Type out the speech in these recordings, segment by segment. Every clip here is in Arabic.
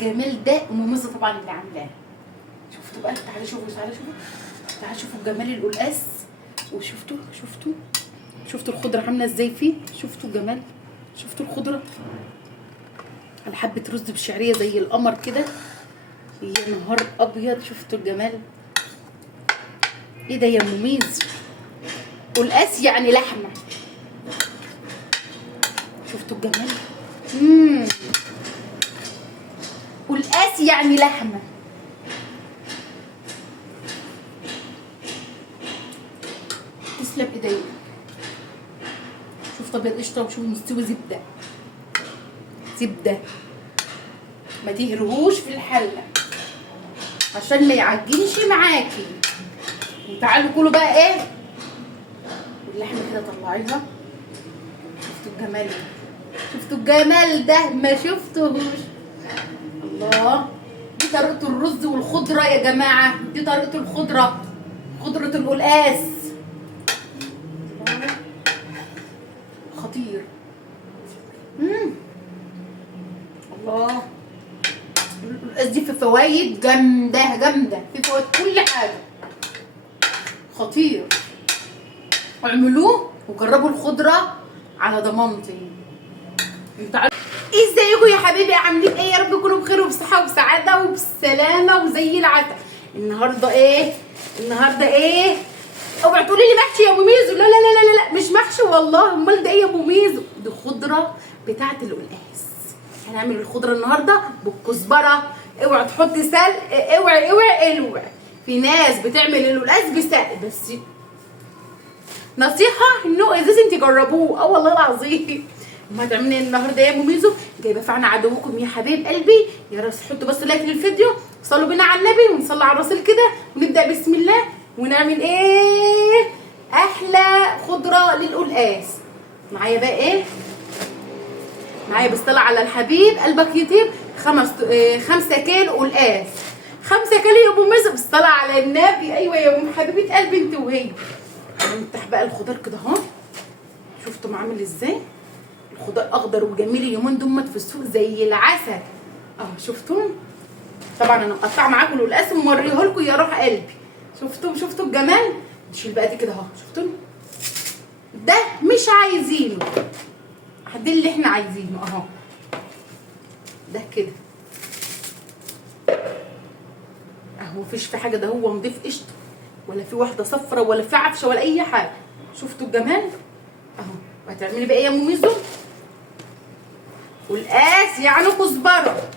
الجمال ده ام ميزه طبعا اللي عاملاه. شفتوا بقى؟ تعالوا شوفوا تعالوا شوفوا جمال القلقاس. شفتوا الخضره عامله ازاي فيه؟ شفتوا الجمال؟ شفتوا الخضره على حبه رز بشعريه زي القمر كده. يا نهار ابيض، شفتوا الجمال؟ ايه ده يا ام ميز؟ قلقاس يعني لحمه. شفتوا الجمال؟ قلقاس يعني لحمه. تسلم ايديا. شوف ابيض قشطه وشوف مستوي زبده ما تهرهوش في الحله عشان ما يعجنش معاكي. وتعالوا كلوا بقى ايه اللحمه كده، طلعيها. شفتوا الجمال؟ شفتوا الجمال ده؟ ما شفتوهوش؟ الله، دي طريقه الرز والخضره يا جماعه، دي طريقه الخضره، خضره القلقاس. خطير. الله، القلقاس دي في فوايد جامده، في فوايد كل حاجه، خطير. اعملوه وجربوا الخضره على ضمانتي. تعالوا. ازيكم يا حبيبي؟ عاملين ايه؟ يا رب تكونوا بخير وبصحه وبسعاده وبسلامه وزي العسل. النهارده ايه؟ اوعي تقولي لي محشي يا ابو ميزو. لا مش محشي والله. امال ده ايه يا ابو ميزو؟ دي خضره بتاعه القلقاس. هنعمل الخضره النهارده بالكزبره. اوعي تحطي سلق، اوعي. في ناس بتعمل القلقاس بسلق، بس نصيحه انه لازم تجربوه. والله العظيم. ما هتعملي النهارده يا ابو ميزو؟ جايبه فعنا عدوكم يا حبيب قلبي. يا ريت حطوا بس لايك للفيديو، صلوا بينا على النبي ونصلي على الرسول كده، ونبدا بسم الله ونعمل ايه؟ احلى خضره للقلقاس. معايا بقى ايه؟ معايا بالصلاه على الحبيب قلبك يطيب 5 كيلو قلقاس. 5 كيلو يا ابو ميزو بالصلاه على النبي. ايوه يا ام حبيبه قلبي انت وهي. هنفتح بقى الخضار كده اهو. شفتوا عامل ازاي؟ الخضار اخضر وجميل اليومين دول في السوق زي العسل اهو. شفتوا؟ طبعا انا مقطعه معاكم القلقاس وموريه لكم يا روح قلبي. شفتوا الجمال؟ نشيل بقى دي كده اهو. شفتوا؟ ده مش عايزينه، ده اللي احنا عايزينه اهو. ده كده اهو، مفيش في حاجه، ده هو نضيف قشطه، ولا في واحده صفرة، ولا في عفشه، ولا اي حاجه. شفتوا الجمال اهو. وهتعملي بقى ايه يا ام ميزو؟ قلقاس يعني كزبره،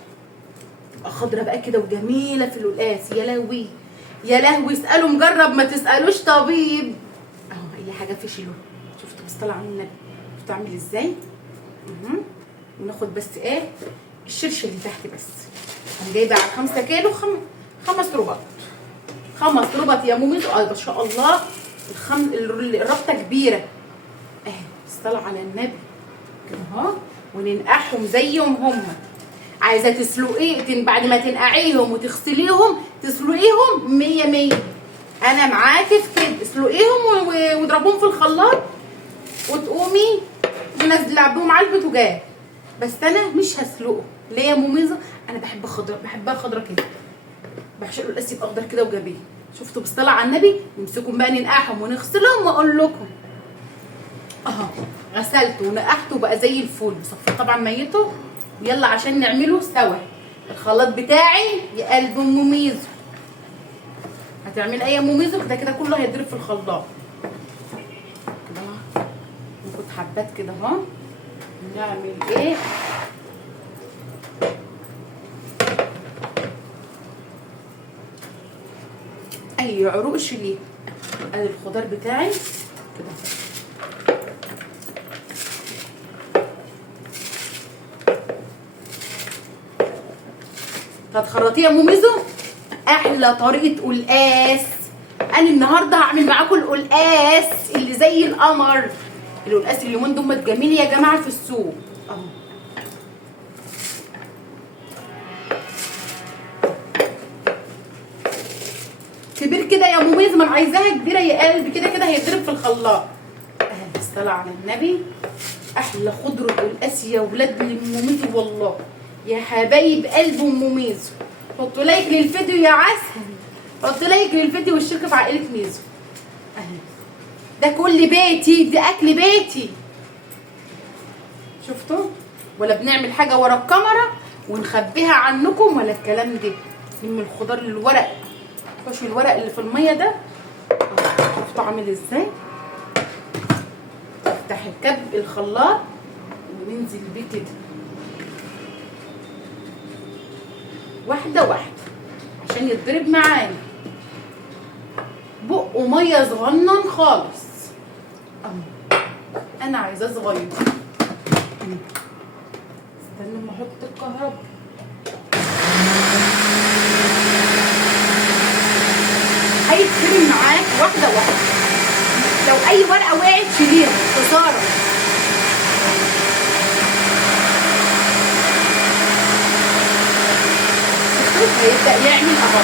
تبقى خضره بقى كده وجميله في القلقاس. يا لهوي اسالوا مجرب ما تسالوش طبيب اهو. اي حاجه فشلوا. شفتوا بالصلاه على النبي؟ شفتوا عامل ازاي؟ وناخد بس ايه الشرش اللي تحت بس. انا جايبه على 5 كيلو 5 ربط. 5 ربط يا ميزو. ما شاء الله. الربطه كبيره اهي. بالصلاه على النبي كده اهو. وننقعهم زيهم هم. عايزه تسلقيه بعد ما تنقعيهم وتغسليهم تسلقيهم 100. انا معاكي في كده. اسلقيهم واضربوهم في الخلاط وتقومي منزله بيهم على البوتاجاز. بس انا مش هسلقه. ليه يا ام ميزو؟ انا بحبها خضره كده. بعشق القلقاس يبقى اخضر كده وجميل. شفتوا بالصلاه على النبي؟ نمسكهم بقى ننقعهم ونغسلهم واقول لكم اهو. غسلته ونقحته وبقى زي الفل. صفيت طبعا ميته. يلا عشان نعمله سوا. الخلاط بتاعي يا قلب ام ميزو. هتعمل ايه يا ام ميزو؟ كده كله هيتضرب في الخلاط كده. ناخد حبات كده اهو. نعمل ايه؟ اي عروق شيليه. ادي الخضار بتاعي كده. هتخرطيه يا ام ميزو. احلى طريقه قلقاس. انا النهارده هعمل معاكم القلقاس اللي زي القمر. القلقاس اليومين دول جميل يا جماعه في السوق اهو. كبير كده يا ام ميزو. ما انا عايزاها كبيره يا قلبي. كده هيتضرب في الخلاط. بالصلاه على النبي. احلى خضره قلقاس يا ولاد ام ميزو والله. يا حبايب قلب ام ميزو، حطوا لايك للفيديو يا عسل، حطوا لايك للفيديو واشتركوا في عائله ميزو. اهي ده كل بيتي، ده اكل بيتي. شفتوا؟ ولا بنعمل حاجه ورا الكاميرا ونخبيها عنكم ولا الكلام ده. من الخضار للورق، خش الورق اللي في الميه ده. شفتوا عامل ازاي؟ افتح الخلاط وننزل بيه كده واحده واحده عشان يتضرب معانا. بقه ميه صغنن خالص اهو. انا عايزاه صغير. استنى اما احط الكهرباء. هيتفرم معاك واحده واحده. لو اي ورقه وقعت شيليها، خساره. هيبدا يعمل اهو.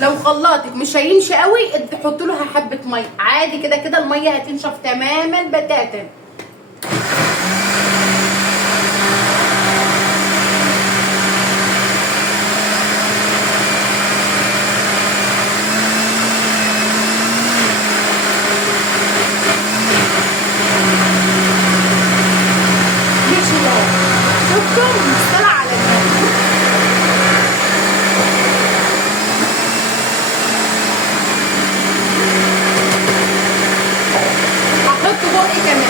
لو خلاطك مش هيمشي قوي تحط له حبه ميه عادي، كده كده الميه هتنشف تماما بتاتا. مشي اهو. شفتوا؟ مش طالع على دماغي. بقي كمان.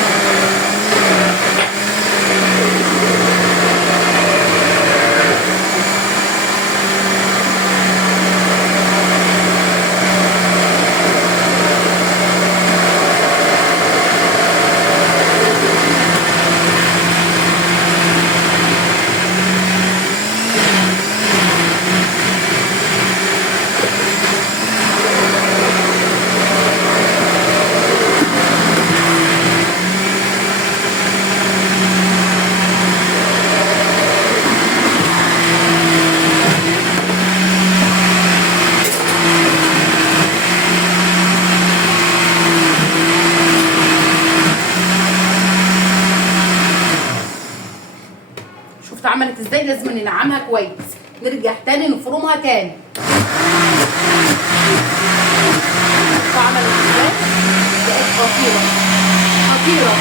شفت عملت ازاي؟ لازم ننعمها كويس. نرجع تاني نفرمها تاني. شفت عملت ازاي؟ بقت خطيره خطيره.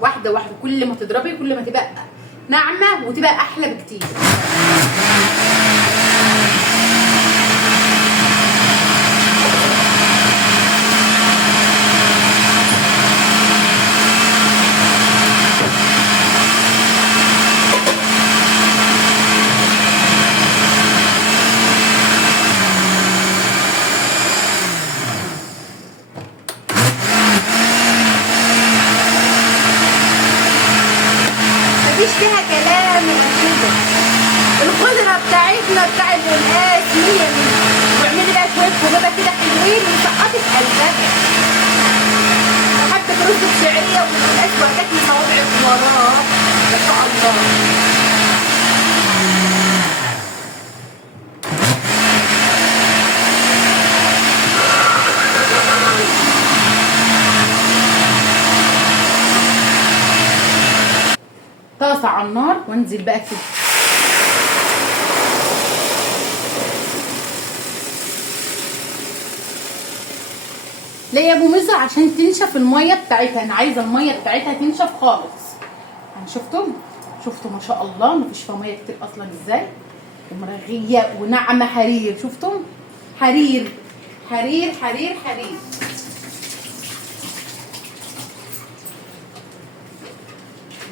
واحده واحده، كل ما تضربي كل ما تبقى ناعمه وتبقى احلى بكتير. مفيش فيها كلام كده. الخضره بتاعتنا بتاع القلقاس 100 واعملي بقى شويه خضره كده حلوين وسقطي في قلبك. حتى برز بشعريه والقلقاس وهتاكلي صوابعك وراه ما شاء الله. طاسه على النار وانزل بقى كده. ليه يا ابو ميزو؟ عشان تنشف الميه بتاعتها. انا عايزه الميه بتاعتها تنشف خالص. شفتوا ما شاء الله مفيش فيها ميه كتير اصلا ازاي، ومرغيه وناعمه حرير. شفتوا؟ حرير حرير حرير حرير.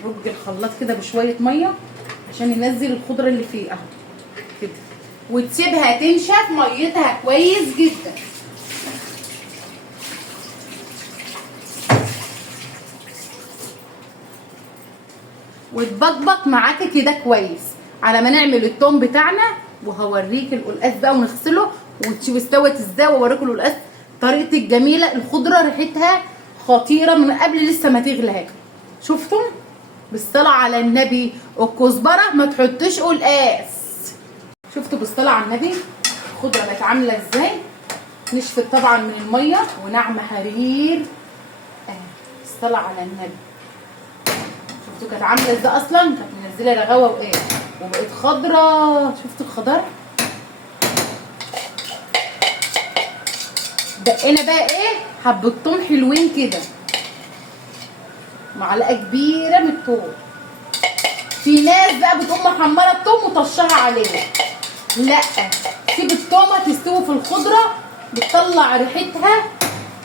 رج الخلاط كده بشويه ميه عشان ينزل الخضره اللي فيه اهو كده، وتسيبها تنشف ميتها كويس جدا. وتبقبق معاكي كده كويس على ما نعمل التوم بتاعنا. وهوريك القلقاس بقى ونغسله وتشوفي استوت ازاي، واوريكم القلقاس طريقتي الجميله. الخضره ريحتها خطيره من قبل لسه ما تغلى. شفتم؟ بالصلاه على النبي. الكزبره ما تحطش قلقاس. شفتوا بالصلاه على النبي الخضره بقت عامله ازاي؟ نشفت طبعا من الميه وناعمه حرير. بالصلاه على النبي. شفتوا كانت عامله ازاي؟ اصلا كانت منزله رغاوه وايه، وبقت خضره. شفتوا الخضار؟ بقينا بقى ايه؟ حبه توم حلوين كده، معلقه كبيره من التوم. في ناس بقى بتقوم محمره التوم وطشها عليه. لا، سيب التومه تستوي في الخضره، بتطلع ريحتها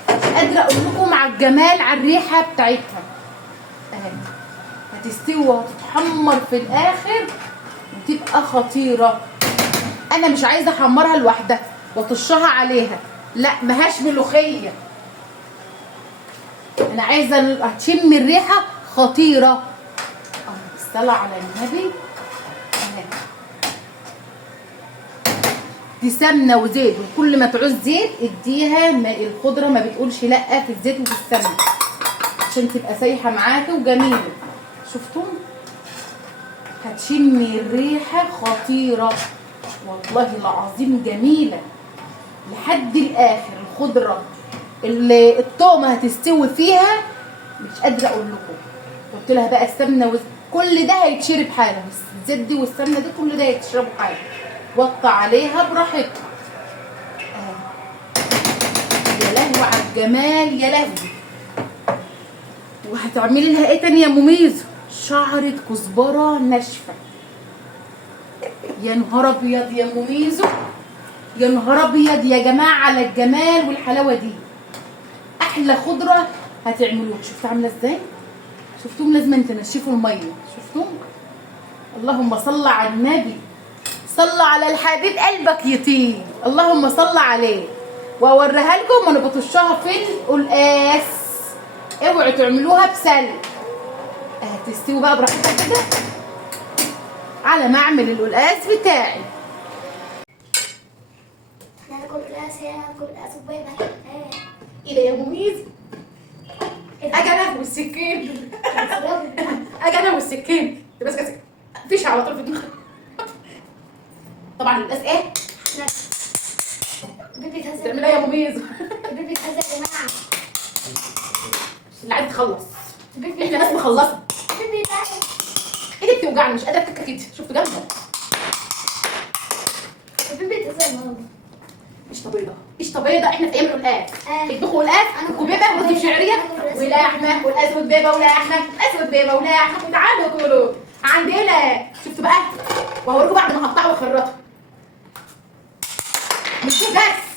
مش قادره اقول لكم على الجمال، على الريحه بتاعتها. اهي هتستوي وهتتحمر في الاخر وتبقى خطيره. انا مش عايزه احمرها لوحدها واطشها عليها، لا مهاش ملوخيه. انا عايزه هتشم الريحه خطيره. بالصلاه على النبي. دي سمنه وزيت، وكل ما تعوز زيت اديها. الخضره ما بتقولش لا في الزيت وفي السمنه عشان تبقى سايحه معاكي وجميله. شفتم؟ هتشمي الريحه خطيره والله العظيم، جميله لحد الاخر. الخضره اللي الطومه هتستوي فيها مش قادره اقول لكم. قلت لها بقى السمنه كل ده هيتشرب حاله، الزيت دي والسمنه دي كل ده هيتشربوا حاله. وطي عليها براحتها. يا لهوي على الجمال، يا لهوي. وهتعملي لها ايه تاني يا مميزه؟ شعره كزبره ناشفه. يا نهار ابيض يا مميزه، يا نهار ابيض يا جماعه على الجمال والحلاوه دي. احلى خضره هتعملوها. شفتوا عامله ازاي؟ شفتوهم؟ لازم تنشفوا الميه. شفتوهم؟ اللهم صل على النبي، صل على الحبيب قلبك يطيب. اللهم صل عليه. واوريها لكم وانا بطشها في القلقاس. اوعوا تعملوها بسلق. هتستوي بقى براحتها كده على ما اعمل القلقاس بتاعي. ايه ده يا مميز؟ اجي انا والسكين. اجي انا والسكين. بس مفيش على طول في دماغي. طبعا القلقاس ايه؟ بيبي تهزر. تعملها يا مميز. بيبي تهزر يا جماعه. اللي عايز تخلص. بيبي احنا ناس مخلصه. بيبي تعالى. ايدي بتوجعني مش قادره اتكه كده. شفتوا جامده؟ بيبي تهزر ماما. قشطه بيضه، قشطه بيضه. احنا في ايام القلقاس. آه. اطبخوا قلقاس وبيبه ورز بشعريه ولحمه والقلقاس وبيبه ولحمه، قلقاس وبيبه ولحمه. وتعالوا كلوا عندنا. شفتوا بقى؟ وهوريكم بعد ما هقطعه واخرطه. مش كده بس.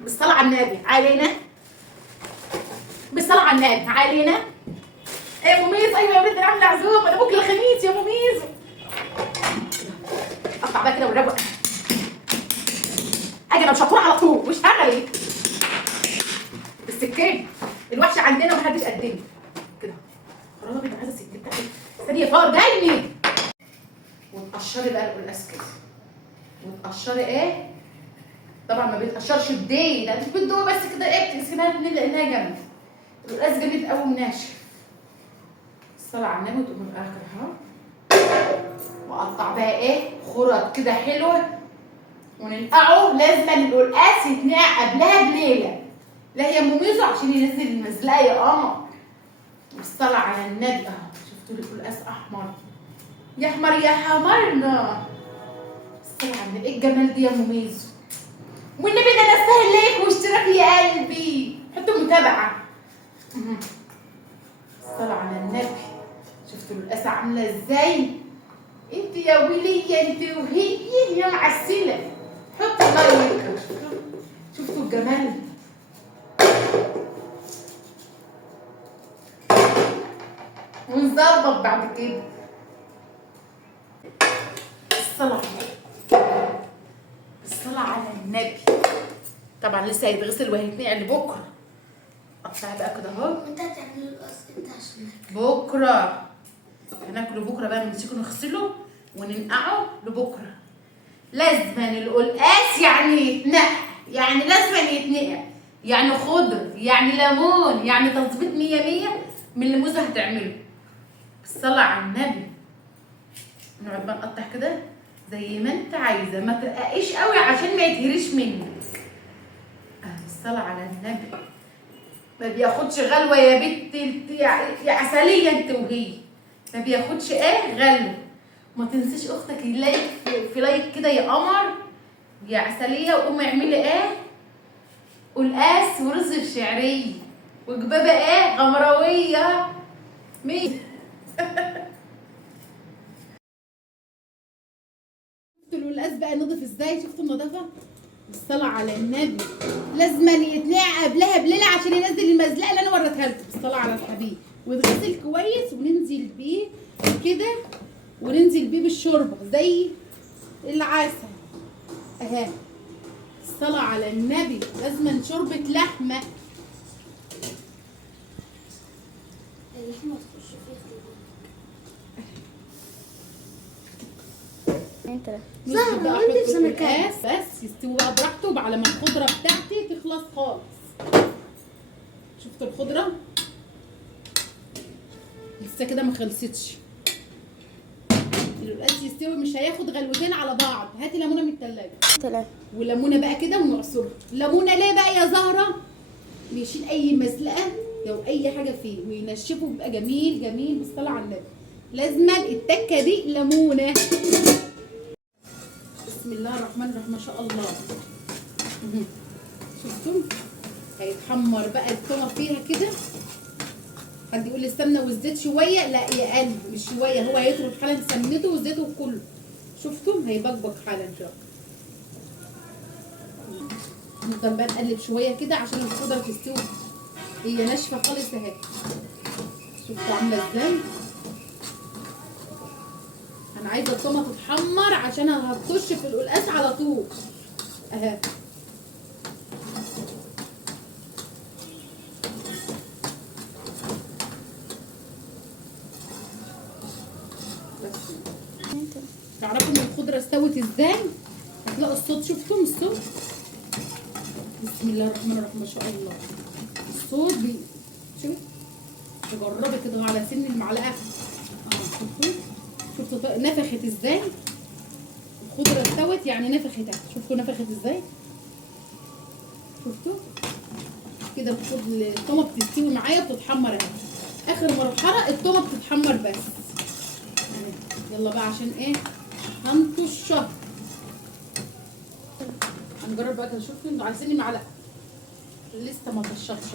بالصلاه على النبي علينا. بالصلاه على النبي علينا. يا مميز. ايوه يا بنتي انا عامله عزومه، ده بكره الخميس يا مميز. اقطع بقى كده والروق. اجي انا مشطوره على طول واشتغلي بالسكين. الوحشه عندنا ومحدش قدني كده. خرابي انا عايزه السكين بتاعتي ثانيه فار جايني. وتقشري بقى القلقاس كده. وتقشري ايه؟ طبعا ما بيتقشرش بايديه، ده انت بتدوقي بس كده ايه، بتمسكيها لانها جامده. القلقاس جامد قوي وناشف. الصلاه على النبي. وتقوم الاخر اهو. واقطع بقى ايه؟ خرط كده حلوه. وننقعه. لازم القلقاس يتنقع قبلها بليله. لا هي مميزه عشان ينزل المزلقه يا قمر. والصلاه على النبي اهو. شفتوا القلقاس احمر يا احمر يا حمرنا. الصلاه على النبي. ايه الجمال دي يا مميزه؟ والنبي ده انا استاهل لايك واشتراك يا قلبي. حطوا متابعه. الصلاه على النبي. شفتوا القلقاسه عامله ازاي؟ انت يا وليه انت وهي يا معسله. حطي لايك. شفتوا الجمال؟ ونظبط بعد كده. الصلاة الصلاة على النبي. طبعا لسه هيتغسل وهيتنقع لبكره. قطعي بقى كده اهو. وانت هتعمل القص انت عشان بكره هناكله بكره بقى، نمسكه نغسله وننقعه لبكره. لازما القلقاس يعني يتنقع، يعني لازما يتنقع، يعني خضر، يعني ليمون، يعني تظبيط 100 من اللي موزه هتعمله. الصلاة على النبي. نقعد بقى نقطع كده زي ما انت عايزه، ما ترققيش قوي عشان ما يتهريش منك. الصلاة على النبي. ما بياخدش غلوه يا بنت يا عسليه انت وهي. ما بياخدش غلوه. ما تنسيش اختك اللايك في لايك كده يا قمر يا عسليه، وقومي اعملي قلقاس ورز بشعريه وجبابه غمراويه. مين شفتوا القلقاس بقى نضف ازاي؟ شفتوا النظافه؟ الصلاة على النبي. لازم يتنقع قبلها بليله عشان ينزل المزلقه اللي انا وريتها لكم. الصلاة على الحبيب. ويتغسل كويس وننزل بيه كده، وننزل بيه بالشوربه زي العسل اهي. الصلاة على النبي. لازم شوربه لحمه. اللحمه تخش فيها انت نص بقى احط القلقاس بس يستوي بقى براحته بقى على ما الخضره بتاعتي تخلص خالص. شفتوا الخضره لسه كده ما خلصتش. القلقاس يستوي مش هياخد غلوتين على بعض. هاتي ليمونه من التلاجة وليمونه بقى كده ونعصرها. ليمونه ليه بقى يا زهره؟ بيشيل اي مزلقه او اي حاجه فيه وينشفه بيبقى جميل جميل. بالصلاه على النبي. لازما التكه دي ليمونه. بسم الله الرحمن الرحيم. ما شاء الله. شفتوا؟ هيتحمر بقى التومه فيها كده. حد يقول لي السمنه والزيت شويه، لا يا قلبي مش شويه، هو هيطرد حالا سمنته وزيته وكله. شفتوا؟ هيبقبق حالا كده. نفضل بقى نقلب شويه كده عشان الخضره تستوي. هي ناشفه خالص اهي. شفتوا عامله ازاي؟ انا عايزه الطماطم تتحمر عشان هتخش في القلقاس على طول اهي. تعرفوا ان الخضره استوت ازاي؟ هتلاقوا الصوت. شفتوا الصوت؟ بسم الله الرحمن الرحيم. ما شاء الله. الصوت شوف تجربي كده على سن المعلقه. شفتوا نفخت ازاي؟ الخضره استوت يعني نفخت. شفتوا نفخت ازاي؟ شفتوا كده؟ الطماطم بتستوي معايا بتتحمر اهي. اخر مرحله الطماطم بتتحمر بس. يلا بقى عشان هنطشها. هنجرب بقى كده. شوفوا انتوا عايزين المعلقه لسه ما طشتش.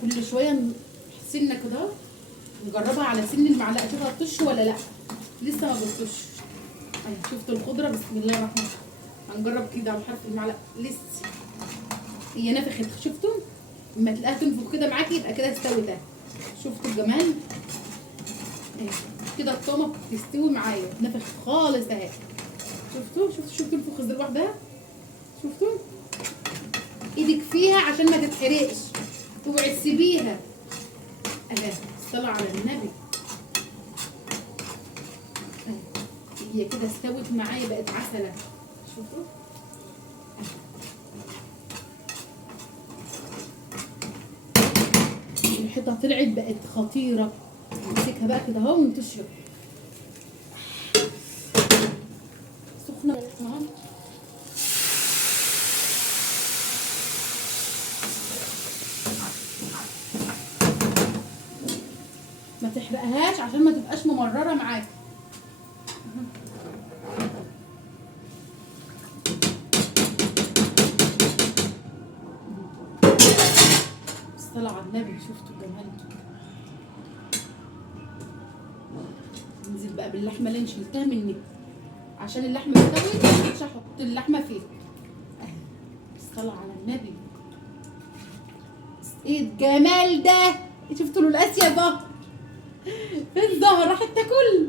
كل شويه سنه كده نجربها على سن المعلقه. شوفها بتطش ولا لا. لسه ما بتطش. شفتوا الخضره؟ بسم الله الرحمن الرحيم. هنجرب كده على حرف المعلقه. لسه هي نفخت. شفتوا؟ اما تلاقيها تنفخ كده معاكي يبقى كده استوت اهي. شفتوا الجمال؟ كده الطماطم بتستوي معايا نفخت خالص اهي. شفتوا تنفخ ازاي لوحدها؟ شفتوا؟ ايدك فيها عشان ما تتحرقش. اوعي تسيبيها اهي. الصلاة على النبي. هي كده استوت معايا بقت عسله. شفتوا؟ الحيطه طلعت بقت خطيره. نمسكها بقى كده اهو وننتشر. سخنه اهو. ما تحرقهاش عشان ما تبقاش ممرره معاك. الصلاة على النبي. شفتوا الجمال؟ ننزل بقى باللحمه اللي شلتها مني عشان اللحمه استوت. مش هحط اللحمه فيها. الصلاة على النبي. ايه الجمال ده؟ شفتوا له القاسيه ده؟ فين زهر راحت تاكل؟